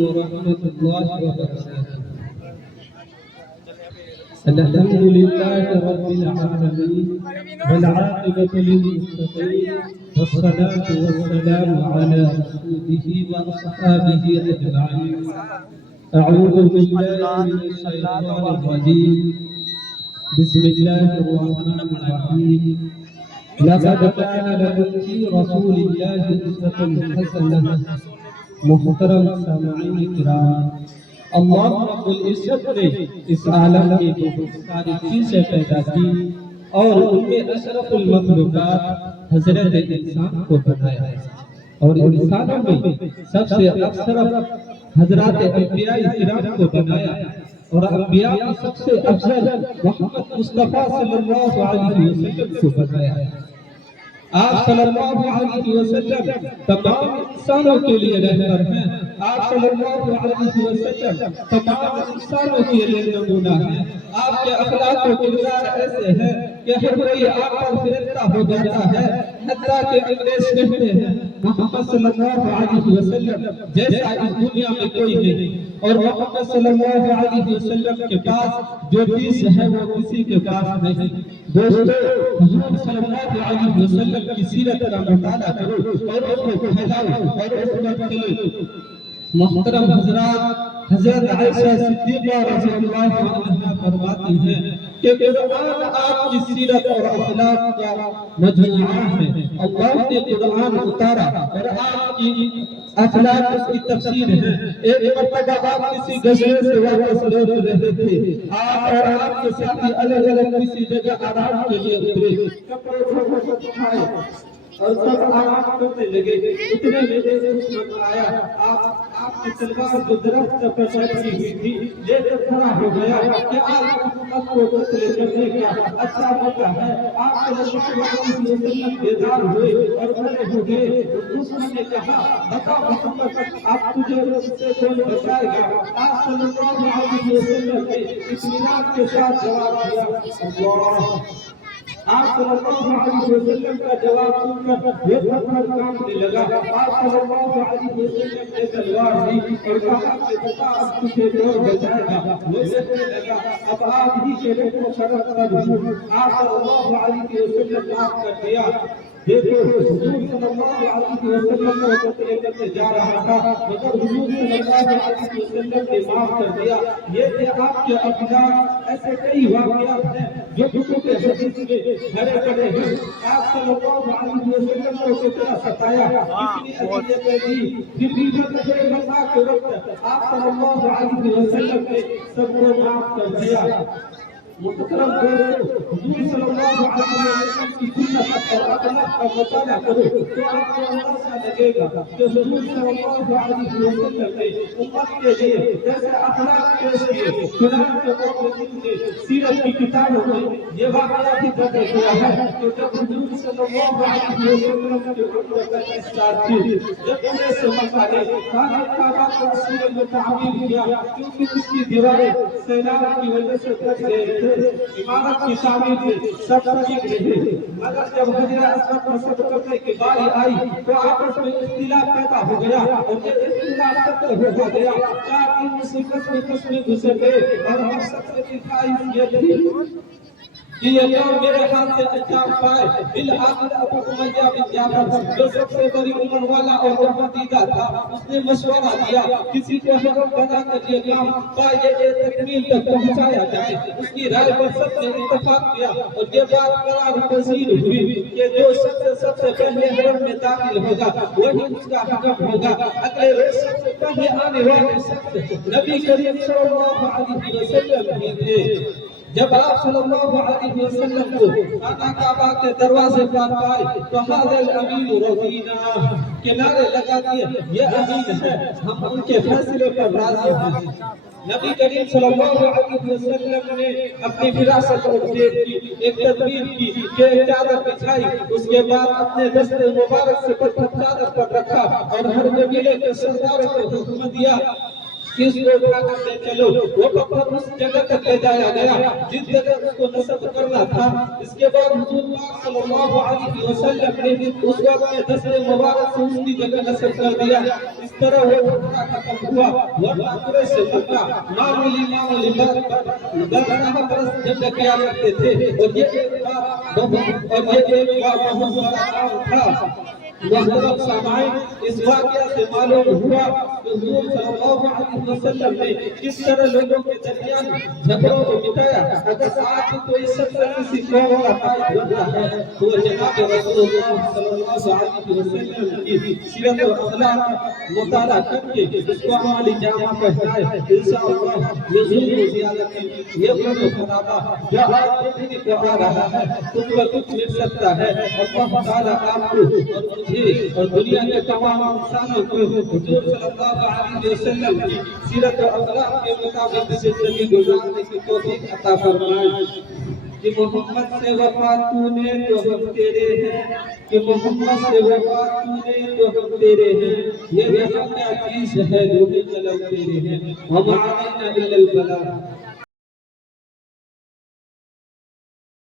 ورحمة الله وبركاته. الحمد لله رب العالمين والعاقبة للمتقين والصلاة والسلام على رسوله وأصحابه أجمعين. أعوذ بالله من الشيطان الرجيم. بسم الله الرحمن الرحيم. لقد كان لكم في رسول الله أسوة حسنة. محترم سامعین کرام، اللہ رب العزت نے اس عالم کی بہت ساری چیزیں پیدا کی اور ان میں اشرف المخلوقات حضرت انسان کو بنایا ہے، اور انسانوں میں سب سے افضل حضرات انبیاء کرام کو بنایا ہے، اور انبیاء میں سب سے افضل محمد مصطفیٰ صلی اللہ علیہ وسلم کو بنایا ہے۔ آپ صلی اللہ علیہ وسلم تمام انسانوں کے لیے رہبر ہیں۔ آپ صلی اللہ علیہ وسلم تمام انسانوں کے لیے نمونہ ہیں۔ آپ کے اخلاق و کردار ایسے ہیں کہ ہر کوئی آپ پر فرشتہ ہو جاتا ہے، حتیٰ کہ انگریز کہتے ہیں محمد صلی اللہ علیہ وسلم جیسا اس دنیا میں کوئی نہیں، اور محمد صلی اللہ علیہ وسلم کے پاس جو چیز ہے وہ کسی کے پاس نہیں۔ دوستو، حضور صلی اللہ علیہ وسلم کی سیرت کا مطالعہ کرو اور اس کو پھیلاؤ اور اس میں چلو۔ محترم حضرات، حضرت عائشہ صدیقہ رضی اللہ عنہا فرماتی ہیں کہ قرآن آپ کی سیرت اور اخلاق کا مجموعہ ہے۔ اللہ نے قرآن اتارا اور آپ کی اخلاق اس کی تفسیر ہے۔ ایک مرتبہ آپ کسی گزرے سے واپس لوٹ رہے تھے، آپ اور آپ کے ساتھی الگ الگ کسی جگہ آرام کے لیے اترے، کپڑے اٹھائے اور سب آرام کرنے لگے۔ اتنے میں ایک شخص آیا، آپ کی تلوار جو درخت پر چڑھی ہوئی تھی لے کر کھڑا ہو گیا کہ آج محمد کو قتل کرنے کا اچھا موقع ہے۔ آپ صلی اللہ علیہ وسلم بیدار ہوئے اور کھڑے ہو گئے۔ دشمن نے کہا، بتا محمد، آپ تجھے اس سے کون بچائے گا؟ آپ صلی اللہ علیہ وسلم نے اطمینان کے ساتھ جواب دیا، اللہ۔ آپ صلی اللہ علیہ وسلم کا جواب سن کر یہ پتھر کانپنے لگا۔ آپ صلی اللہ علیہ وسلم نے تلوار لی اور کہا کہ بتا اب تجھے کون بچائے گا؟ وہ کہنے لگا، اب آپ ہی کے لیے شرط پر ہوں۔ آپ صلی اللہ علیہ وسلم نے معاف کر دیا۔ دیکھو، حضور صلی اللہ علیہ وسلم کو قتل کرنے جا رہا تھا، مگر حضور صلی اللہ علیہ وسلم نے معاف کر دیا۔ یہ تھے آپ کے اخلاق۔ ایسے کئی واقعات ہیں جو کتب حدیث میں بھرے پڑے ہیں۔ آپ صلی اللہ علیہ وسلم کو کتنا ستایا، کتنی اذیتیں دی، پھر بھی بندہ کے وقت آپ صلی اللہ علیہ وسلم نے سب کو معاف کر دیا۔ محترم دوستو، حضور صلی اللہ علیہ وسلم کی سنت اور اخلاق کا مطالعہ کرو تو آپ کو اندازہ لگے گا کہ حضور صلی اللہ علیہ وسلم نے امت کے لیے جیسے اخلاق پیش کیے۔ قرآن کے مؤمنین نے سیرت کی کتابوں میں یہ واقعہ بھی ذکر کیا ہے کہ جب حضور صلی اللہ علیہ وسلم کے عمر کا اسٹارٹ تھی، جب انہیں سے مکہ نے کعبہ کو اسیر میں تعمیر کیا کیونکہ اس کی دیواریں سیلاب کی وجہ سے ٹوٹ گئے تھے۔ عمارت کی تعمیر میں سب ٹھیک رہے، مگر جب حجر اسود پر سب کرنے کی باری آئی تو آپس میں اختلاف پیدا ہو گیا اور یہ اختلاف ختم ہو گیا۔ چار دن مصیبت میں قسمیں گزر گئے اور مقصد سے دکھائی یہ تھی کہ یہ کام میرے ہاتھ سے انجام پائے۔ بالآخر ابو امیہ بن جعفر جو سب سے بڑی عمر والا اور پسندیدہ تھا، اس نے مشورہ دیا کسی کو حکم بنا کر یہ کام پائے تکمیل تک پہنچایا جائے۔ اس کی رائے پر سب نے اتفاق کیا اور یہ بات قرار پذیر ہوئی کہ جو شخص سب سے پہلے حرم میں داخل ہوگا وہی اس کا حکم ہوگا۔ اگلے روز سب سے پہلے آنے والے شخص نبی کریم صلی اللہ علیہ وسلم ہی تھے۔ جب آپ صلی اللہ علیہ وسلم کو خانہ کعبہ کے دروازے پر پائے تو هذا الامین رضینا کے نعرے لگا دیے، یہ امین ہے، ہم ان کے فیصلے پر راضی ہیں۔ نبی کریم صلی اللہ علیہ وسلم نے اپنی فراست اور خیر کی ایک تدبیر کی کہ ایک چادر بچھائی، اس کے بعد اپنے دست مبارک سے پتھر چادر پر رکھا اور ہر قبیلے کے سرداروں کو حکم دیا کس کو اٹھا کر لے چلو، وہ پتھر اس جگہ تک لے جایا گیا جس جگہ اس کو نصب کرنا تھا۔ اس کے بعد حضور پاک صلی اللہ علیہ وسلم نے اس وقت کے دست مبارک سے اس کی جگہ نصب کر دیا۔ اس طرح وہ فتنہ ختم ہوا، ورنہ قریش سے فتنہ معمولی بات پر 10 برس جنگ کیا کرتے تھے، اور یہ ایک بار بہت بڑا کام تھا۔ محترم سامعین، اس واقعہ سے معلوم ہوا کہ حضور صلی اللہ علیہ وسلم نے کس طرح لوگوں کے درمیان جھگڑوں کو مٹایا۔ اگر آج کوئی شخص کسی قوم کا قائد بنتا ہے تو جناب رسول اللہ صلی اللہ علیہ وسلم کی سیرت و اخلاق مطالعہ کر کے اس کو عملی جامہ پہنائے، انشاءاللہ یزول زیادتی یہ وہ خطابہ جو آج دیکھنے کو آ رہا ہے تم کو کچھ مل سکتا ہے۔ اللہ تعالیٰ آپ کو اور مجھے اور دنیا کے تمام انسانوں کو حضور صلی اللہ علیہ وسلم کی سیرت و اخلاق کے مطابق زندگی گزارنے کی توفیق عطا فرمائے۔ کہ محمد سے وفا تو نے تو ہم تیرے ہیں، کہ محمد سے وفا تو نے تو ہم تیرے ہیں، یہ جہاں کیا چیز ہے جو بھی طلب تیرے ہیں، وما علینا الا البلاغ۔